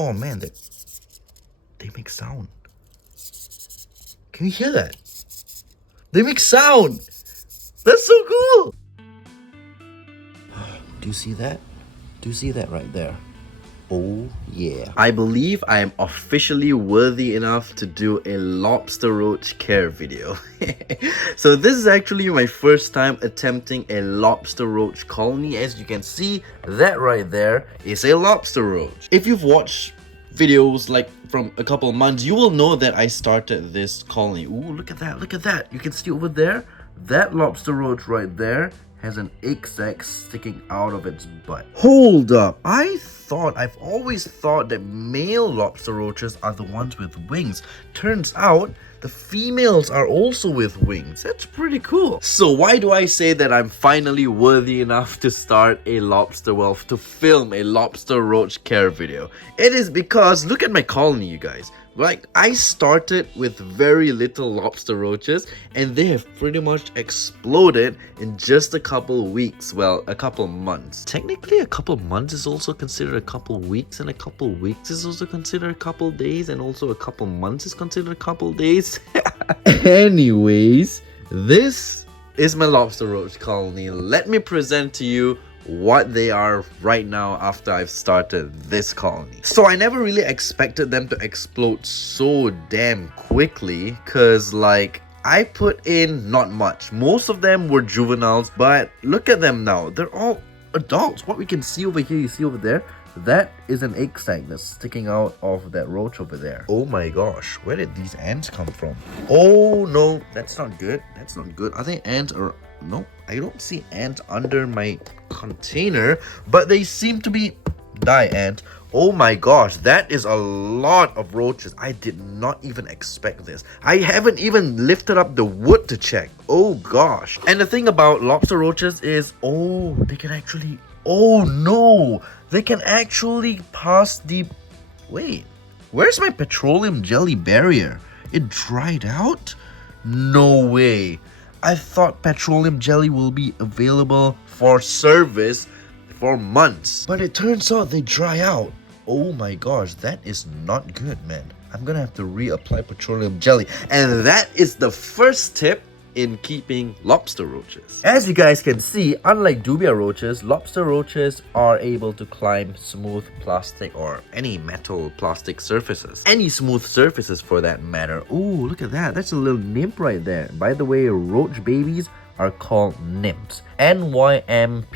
Oh man, they make sound. Can you hear that? They make sound. That's so cool. Do you see that? Do you see that right there? Oh yeah. I believe I am officially worthy enough to do a Lobster Roach CARE video. So this is actually my first time attempting a lobster roach colony. As you can see, that right there is a lobster roach. If you've watched videos like from a couple of months, you will know that I started this colony. Ooh, look at that, look at that. You can see over there, that lobster roach right there has an egg sac sticking out of its butt. Hold up, I've always thought that male lobster roaches are the ones with wings. Turns out, the females are also with wings. That's pretty cool. So why do I say that I'm finally worthy enough to start a to film a lobster roach care video? It is because, look at my colony, you guys. Like, I started with very little lobster roaches and they have pretty much exploded in just a couple weeks. Well, a couple months. Technically, a couple months is also considered a couple weeks, and a couple weeks is also considered a couple days, and also a couple months is considered a couple days. Anyways, this is my lobster roach colony. Let me present to you what they are right now after I've started this colony. So I never really expected them to explode so damn quickly, cause like I put in not much. Most of them were juveniles, but look at them now. They're all adults. What we can see over here, you see over there, that is an egg sac that's sticking out of that roach over there. Oh my gosh, where did these ants come from? Oh no, that's not good. That's not good. Are they ants or... No, I don't see ants under my container, but they seem to be... Die, ant. Oh my gosh, that is a lot of roaches. I did not even expect this. I haven't even lifted up the wood to check. Oh gosh. And the thing about lobster roaches is, oh, they can actually... Oh no, they can actually pass the... Wait, where's my petroleum jelly barrier? It dried out? No way. I thought petroleum jelly will be available for service for months, but it turns out they dry out. Oh my gosh, that is not good, man. I'm gonna have to reapply petroleum jelly, and that is the first tip in keeping lobster roaches. As you guys can see, unlike dubia roaches, lobster roaches are able to climb smooth plastic or any metal plastic surfaces. Any smooth surfaces for that matter. Ooh, look at that. That's a little nymph right there. By the way, roach babies are called nymphs. NYMPHS.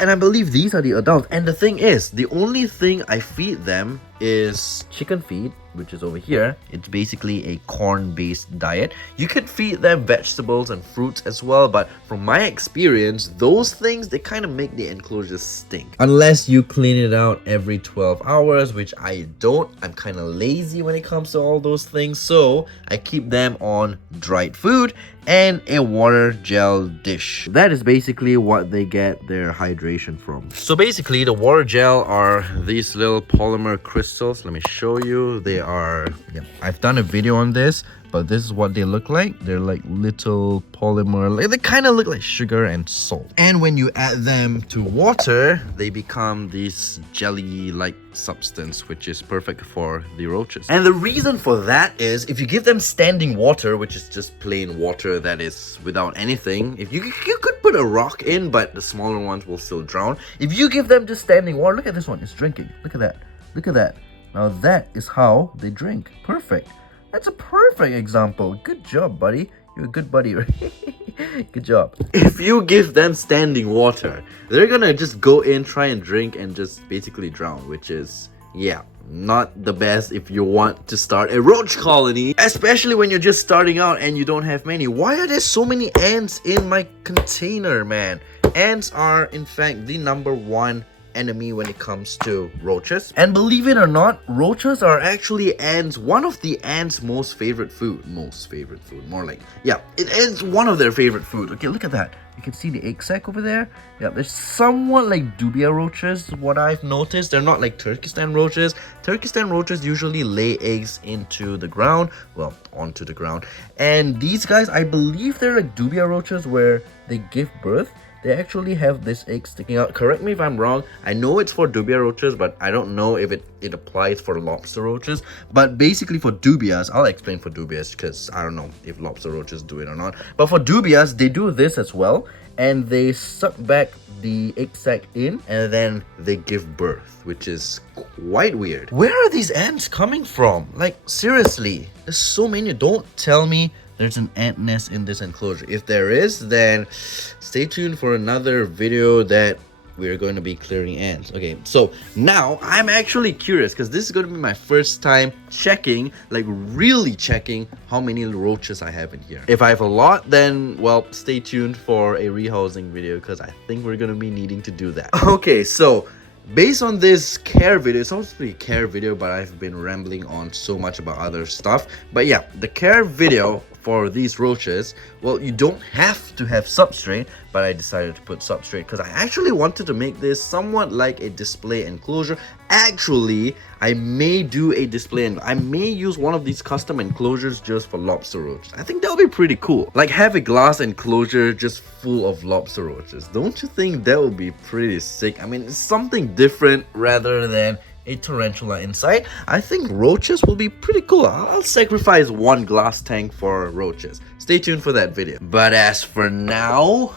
And I believe these are the adults. And the thing is, the only thing I feed them is chicken feed, which is over here. It's basically a corn-based diet. You could feed them vegetables and fruits as well, but from my experience, those things, they kind of make the enclosures stink. Unless you clean it out every 12 hours, which I don't. I'm kind of lazy when it comes to all those things, so I keep them on dried food and a water gel dish. That is basically what they get their hydration from. So basically, the water gel are these little polymer crystals. Let me show you. They are, yeah, I've done a video on this, but this is what they look like. They're like little polymer, they kind of look like sugar and salt. And when you add them to water, they become this jelly-like substance, which is perfect for the roaches. And the reason for that is, if you give them standing water, which is just plain water that is without anything, if you could put a rock in, but the smaller ones will still drown. If you give them just standing water, look at this one, it's drinking. Look at that. Look at that. Now that is how they drink. Perfect. That's a perfect example. Good job, buddy. You're a good buddy, right? Good job. If you give them standing water, they're gonna just go in, try and drink, and just basically drown, which is, yeah, not the best if you want to start a roach colony, especially when you're just starting out and you don't have many. Why are there so many ants in my container, man? Ants are, in fact, the #1 enemy when it comes to roaches. And believe it or not, roaches are actually one of the ants' most favorite food. More like, yeah, it is one of their favorite food. Okay, look at that. You can see the egg sac over there. Yeah, they're somewhat like dubia roaches, what I've noticed. They're not like Turkestan roaches. Turkestan roaches usually lay eggs into the ground, well, onto the ground. And these guys, I believe they're like dubia roaches where they give birth. they actually have this egg sticking out. Correct me if I'm wrong. I know it's for dubia roaches, but I don't know if it applies for lobster roaches. But basically for dubias, I'll explain for dubias because I don't know if lobster roaches do it or not. But for dubias, they do this as well, and they suck back the egg sac in and then they give birth, which is quite weird. Where are these ants coming from? Like, seriously, there's so many. Don't tell me there's an ant nest in this enclosure. If there is, then stay tuned for another video that we're going to be clearing ants. Okay, so now I'm actually curious because this is going to be my first time checking, like really checking how many roaches I have in here. If I have a lot, then well, stay tuned for a rehousing video because I think we're going to be needing to do that. Okay, so based on this care video, it's supposed to be a care video, but I've been rambling on so much about other stuff. But yeah, the care video for these roaches, well, you don't have to have substrate, but I decided to put substrate because I actually wanted to make this somewhat like a display enclosure. Actually, I may do a display and I may use one of these custom enclosures just for lobster roaches. I think that would be pretty cool. Like have a glass enclosure just full of lobster roaches. Don't you think that would be pretty sick? I mean, it's something different rather than a tarantula inside. I think roaches will be pretty cool. I'll sacrifice one glass tank for roaches. Stay tuned for that video. But as for now,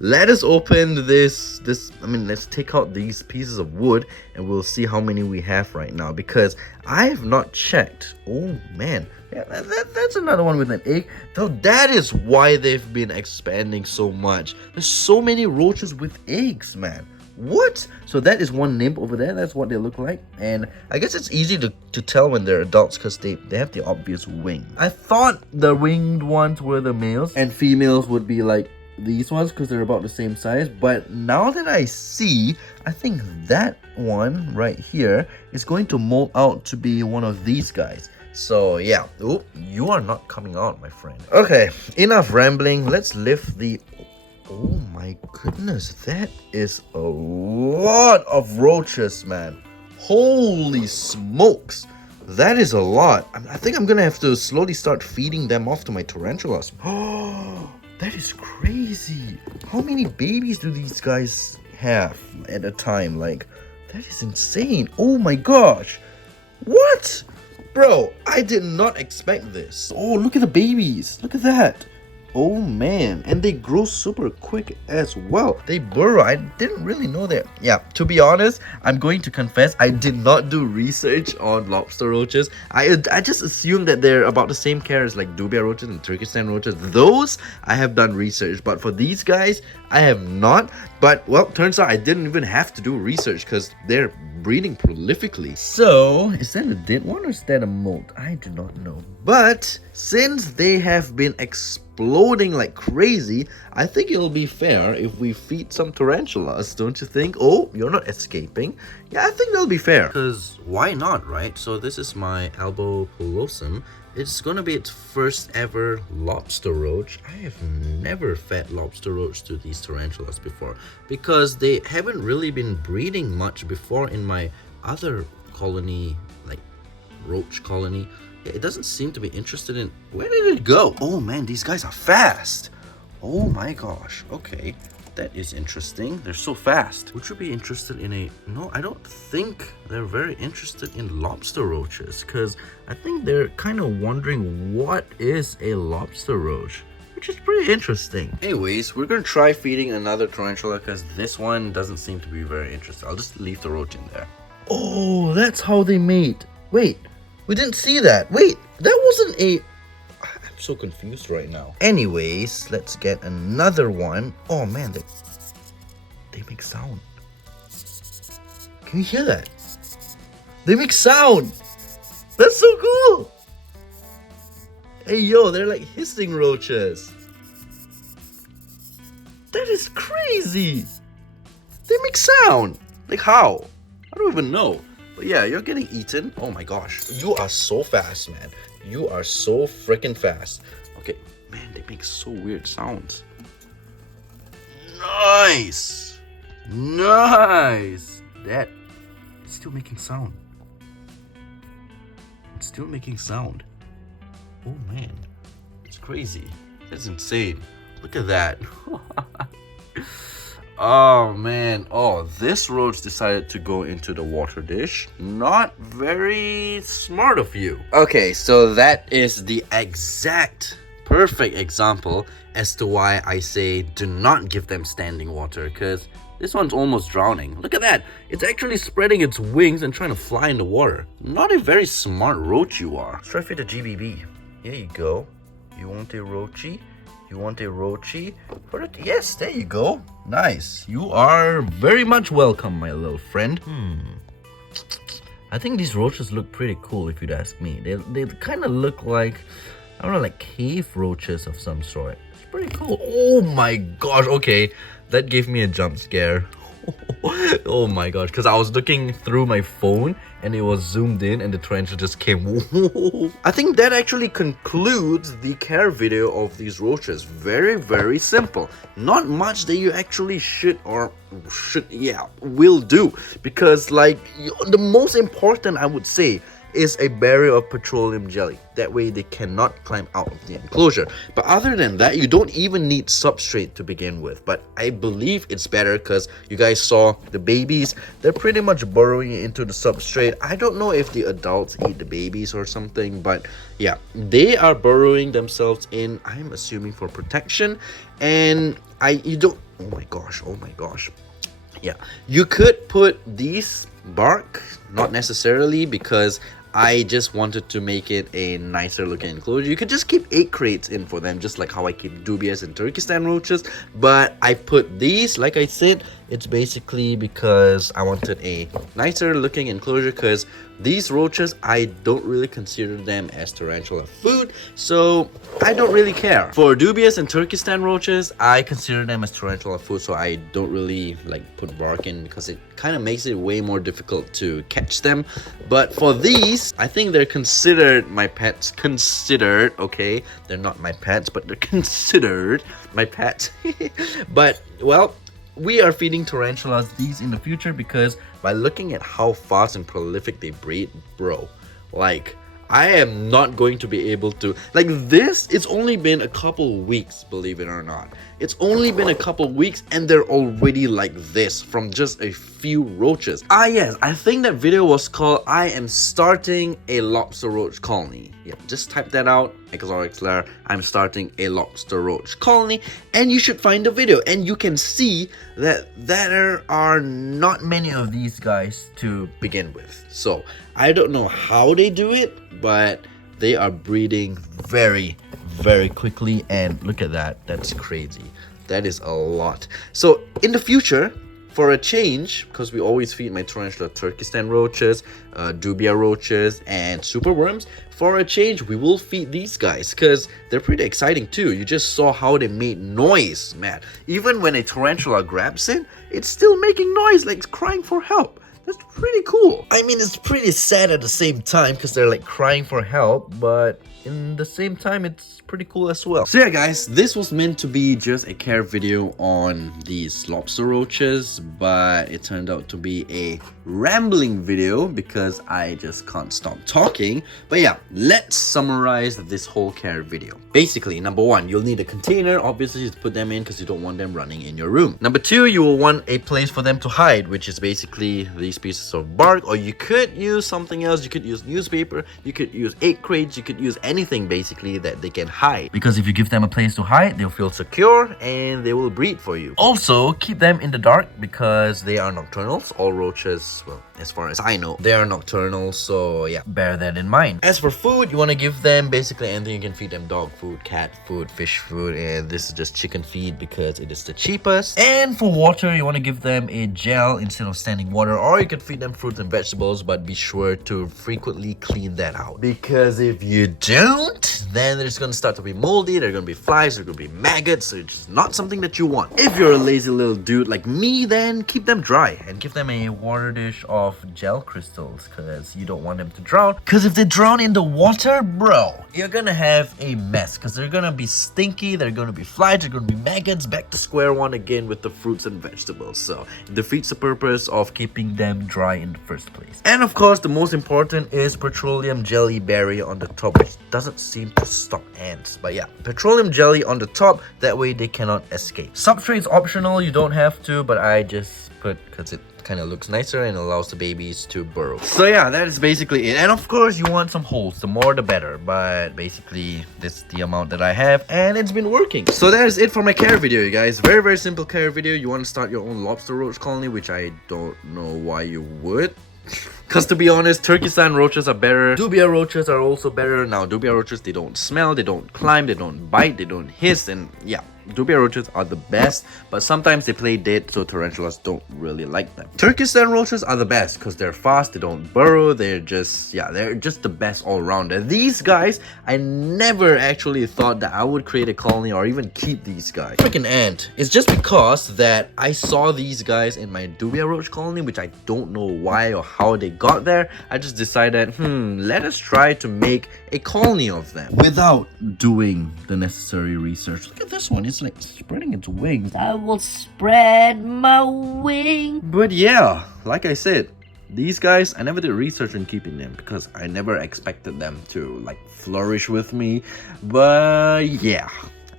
let us open this. Let's take out these pieces of wood and we'll see how many we have right now because I have not checked. Oh man, yeah, that's another one with an egg. Though that is why they've been expanding so much. There's so many roaches with eggs, man. What? So that is one nymph over there. That's what they look like. And I guess it's easy to tell when they're adults because they have the obvious wing. I thought the winged ones were the males and females would be like these ones because they're about the same size. But now that I see, I think that one right here is going to mold out to be one of these guys. So yeah. Oh, you are not coming out, my friend. Okay, enough rambling. Let's lift the... Oh my goodness, that is a lot of roaches, man. Holy smokes, that is a lot. I think I'm gonna have to slowly start feeding them off to my tarantulas. Oh, that is crazy. How many babies do these guys have at a time? Like, that is insane. Oh my gosh. What? Bro, I did not expect this. Oh, look at the babies. Look at that. Oh man, and they grow super quick as well. They burrow. I didn't really know that. Yeah, to be honest, I'm going to confess I did not do research on lobster roaches. I just assumed that they're about the same care as like dubia roaches and Turkestan roaches. Those I have done research, but for these guys I have not. But well, turns out I didn't even have to do research because they're breeding prolifically. So is that a dead one or is that a molt? I do not know. But since they have been exploding like crazy, I think it'll be fair if we feed some tarantulas, don't you think? Oh, you're not escaping. Yeah, I think that'll be fair. Because why not, right? So this is my Albo pulosum. It's gonna be its first ever lobster roach. I have never fed lobster roach to these tarantulas before because they haven't really been breeding much before in my other colony, like roach colony. It doesn't seem to be interested in... Where did it go? Oh man, these guys are fast. Oh my gosh. Okay, that is interesting. They're so fast. Would you be interested in a... No, I don't think they're very interested in lobster roaches because I think they're kind of wondering what is a lobster roach, which is pretty interesting. Anyways, we're gonna try feeding another tarantula because this one doesn't seem to be very interested. I'll just leave the roach in there. Oh, that's how they mate. Wait. We didn't see that. Wait, that wasn't a... I'm so confused right now. Anyways, let's get another one. Oh man, they make sound. Can you hear that? They make sound. That's so cool. Hey yo, they're like hissing roaches. That is crazy. They make sound. Like how? I don't even know. But yeah, you're getting eaten. Oh my gosh. You are so fast, man. You are so freaking fast. Okay. Man, they make so weird sounds. Nice. Nice. That is still making sound. It's still making sound. Oh man. It's crazy. That's insane. Look at that. Oh man, oh, this roach decided to go into the water dish. Not very smart of you. Okay, so that is the exact perfect example as to why I say do not give them standing water, because this one's almost drowning. Look at that. It's actually spreading its wings and trying to fly in the water. Not a very smart roach you are. Let's try for the GBB. Here you go. You want a roachy? You want a roachy? Yes, there you go. Nice. You are very much welcome, my little friend. I think these roaches look pretty cool if you'd ask me. They kind of look like, I don't know, like cave roaches of some sort. It's pretty cool. Oh my gosh, okay. That gave me a jump scare. Oh my gosh, because I was looking through my phone and it was zoomed in and the tarantula just came. I think that actually concludes the care video of these roaches. Very, very simple. Not much that you actually will do, because like the most important, I would say, is a barrier of petroleum jelly. That way they cannot climb out of the enclosure. But other than that, you don't even need substrate to begin with. But I believe it's better because you guys saw the babies. They're pretty much burrowing into the substrate. I don't know if the adults eat the babies or something, but yeah, they are burrowing themselves in, I'm assuming for protection. And oh my gosh. Yeah, you could put these bark, not necessarily, because I just wanted to make it a nicer looking enclosure. You could just keep 8 crates in for them, just like how I keep dubious and Turkestan roaches. But I put these, like I said, it's basically because I wanted a nicer looking enclosure, because these roaches, I don't really consider them as tarantula food, so I don't really care. For dubious and Turkestan roaches, I consider them as tarantula food, so I don't really like put bark in because it kind of makes it way more difficult to catch them. But for these, I think they're considered my pets. Considered, okay? They're not my pets, but they're considered my pets. But, well, we are feeding tarantulas these in the future, because by looking at how fast and prolific they breed, bro, like, I am not going to be able to, like, this, it's only been a couple weeks, believe it or not. It's only been a couple weeks and they're already like this from just a few roaches. Yes, I think that video was called I am starting a lobster roach colony. Yep, just type that out, XRX Lair, I'm starting a lobster roach colony, and you should find the video and you can see that there are not many of these guys to begin with. So I don't know how they do it, but they are breeding very, very quickly, and look at that. That's crazy. That is a lot. So in the future, for a change, because we always feed my tarantula Turkestan roaches, dubia roaches, and super worms, for a change we will feed these guys because they're pretty exciting too. You just saw how they made noise, man. Even when a tarantula grabs it, it's still making noise, like it's crying for help. That's pretty cool. I mean, it's pretty sad at the same time because they're like crying for help, but in the same time, it's pretty cool as well. So yeah, guys, this was meant to be just a care video on these lobster roaches, but it turned out to be a rambling video because I just can't stop talking. But yeah, let's summarize this whole care video. Basically, number one, you'll need a container, obviously, to put them in because you don't want them running in your room. Number two, you will want a place for them to hide, which is basically these pieces of bark, or you could use something else. You could use newspaper, you could use 8 crates, you could use anything basically that they can hide, because if you give them a place to hide, they'll feel secure and they will breed for you. Also, keep them in the dark because they are nocturnals. All roaches, well, as far as I know, they are nocturnal, so yeah, bear that in mind. As for food, you want to give them basically anything you can feed them: dog food, cat food, fish food, and this is just chicken feed because it is the cheapest. And for water, you want to give them a gel instead of standing water, or you can feed them fruits and vegetables, but be sure to frequently clean that out, because if you don't, then there's going to start to be moldy, there are going to be flies, there are going to be maggots, so it's just not something that you want. If you're a lazy little dude like me, then keep them dry and give them a water dish of gel crystals because you don't want them to drown, because if they drown in the water, bro, you're gonna have a mess because they're gonna be stinky, they're gonna be flies, they're gonna be maggots. Back to square one again with the fruits and vegetables. So it defeats the purpose of keeping them them dry in the first place. And of course, the most important is petroleum jelly barrier on the top, which doesn't seem to stop ants. But yeah, petroleum jelly on the top, that way they cannot escape. Substrate's optional, you don't have to, but I just put because it kind of looks nicer and allows the babies to burrow. So yeah, that is basically it. And of course, you want some holes, the more the better, but basically this is the amount that I have and it's been working. So that is it for my care video, you guys. Very simple care video. You want to start your own lobster roach colony, which I don't know why you would. Because to be honest, Turkestan roaches are better. Dubia roaches are also better. Now, Dubia roaches, they don't smell, they don't climb, they don't bite, they don't hiss, and yeah, Dubia roaches are the best, but sometimes they play dead, so tarantulas don't really like them. Turkestan roaches are the best because they're fast, they don't burrow, they're just the best all around. And these guys, I never actually thought that I would create a colony or even keep these guys. Freaking ant. It's just because that I saw these guys in my Dubia roach colony, which I don't know why or how they got there. I just decided, let us try to make a colony of them without doing the necessary research. Look at this one, it's like spreading its wings. I will spread my wings. But yeah, like I said, these guys, I never did research on keeping them because I never expected them to like flourish with me. But yeah,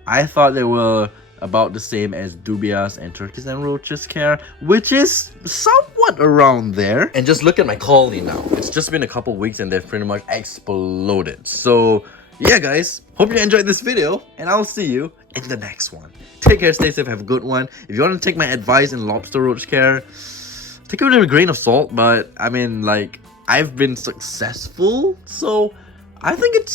I thought they were about the same as Dubias and Turkestan roaches care, which is somewhat around there. And just look at my colony now. It's just been a couple weeks and they've pretty much exploded. So yeah, guys, hope you enjoyed this video and I'll see you in the next one. Take care, stay safe, have a good one. If you want to take my advice in lobster roach care, take it with a grain of salt, but I mean, like, I've been successful, so I think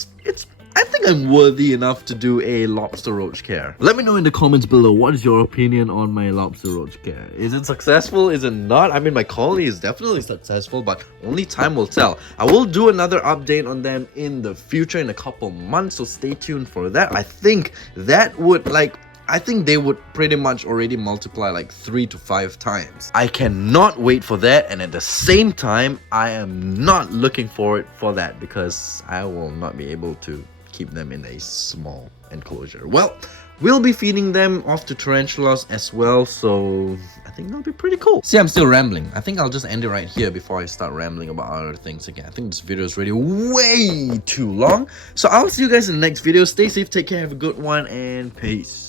I think I'm worthy enough to do a lobster roach care. Let me know in the comments below, what is your opinion on my lobster roach care? Is it successful? Is it not? I mean, my colony is definitely successful, but only time will tell. I will do another update on them in the future in a couple months, so stay tuned for that. I think that would I think they would pretty much already multiply like 3 to 5 times. I cannot wait for that, and at the same time, I am not looking forward for that because I will not be able to keep them in a small enclosure. Well, we'll be feeding them off to tarantulas as well, so I think that'll be pretty cool. See, I'm still rambling. I think I'll just end it right here before I start rambling about other things again. I think this video is already way too long. So I'll see you guys in the next video. Stay safe, take care, have a good one, and peace.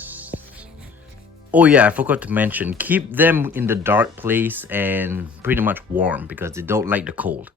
Oh yeah, I forgot to mention, keep them in the dark place and pretty much warm because they don't like the cold.